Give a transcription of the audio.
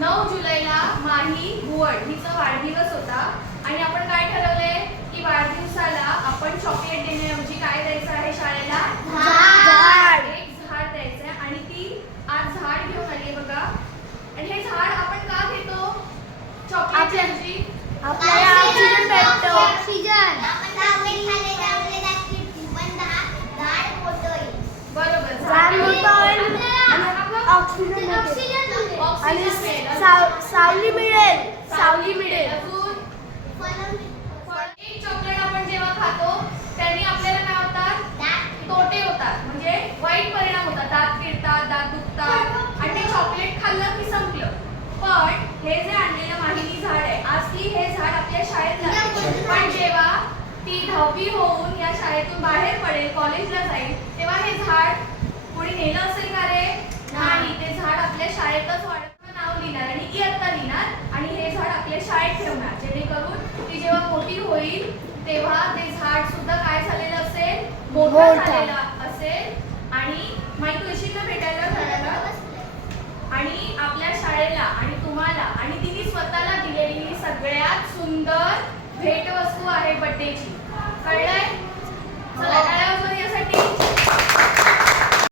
9 जुलैला माही भुवड हिचा वाढदिवस होता आणि आपण काय ठरवलंय की वाढदिवसाला आपण चॉकलेट देण्याऐवजी काय द्यायचं आहे शाळेला? झाड. एक झाड द्यायचंय आणि ती आज झाड घेऊन आली बघा. आणि हे झाड आपण का घेतो चॉकलेट ऐवजी? आपल्याला ऑक्सिजन भेटतो. ऑक्सिजन आपण चॉकलेट खाल्ले त्यामुळे त्याची पण झाड मोठं होईल. बरोबर. झाड मोठं होईल आणि ऑक्सिजन भेटेल आणि सावली मिळेल. सावली मिळेल. अजून एक चॉकलेट आपण जेव्हा खातो त्यांनी आपल्याला काय होतात? तोटे होतात, म्हणजे वाईट परिणाम होतात. दात किडतात, दात दुखतात आणि ते चॉकलेट खाल्लं की संपलं. पण हे जे आणलेलं माहिती झाड आहे, आज ती हे झाड आपल्या शाळेत लागेल. पण जेव्हा ती 10वी होऊन या शाळेतून बाहेर पडेल, कॉलेजला जाईल, तेव्हा हे झाड कोणी नेलं असेल का रे? नाही. ते झाड आपल्या शाळेतच वाढत नाव लिहिणार आणि इयत्ता लिहिणार आणि हे झाड आपल्या शाळेत ठेवणार, जेणेकरून ती जेव्हा मोठी होईल तेव्हा ते झाड सुद्धा काय झालेलं असेल? मोठं झालेलं असेल. आणि माहिती येशील ना भेटायला झाडाला? आणि आपल्या शाळेला आणि तुम्हाला आणि तिने स्वतःला दिलेली सगळ्यात सुंदर भेटवस्तू आहे बर्थडेची. कळलंय? चला टाळ्या वाजवा यासाठी.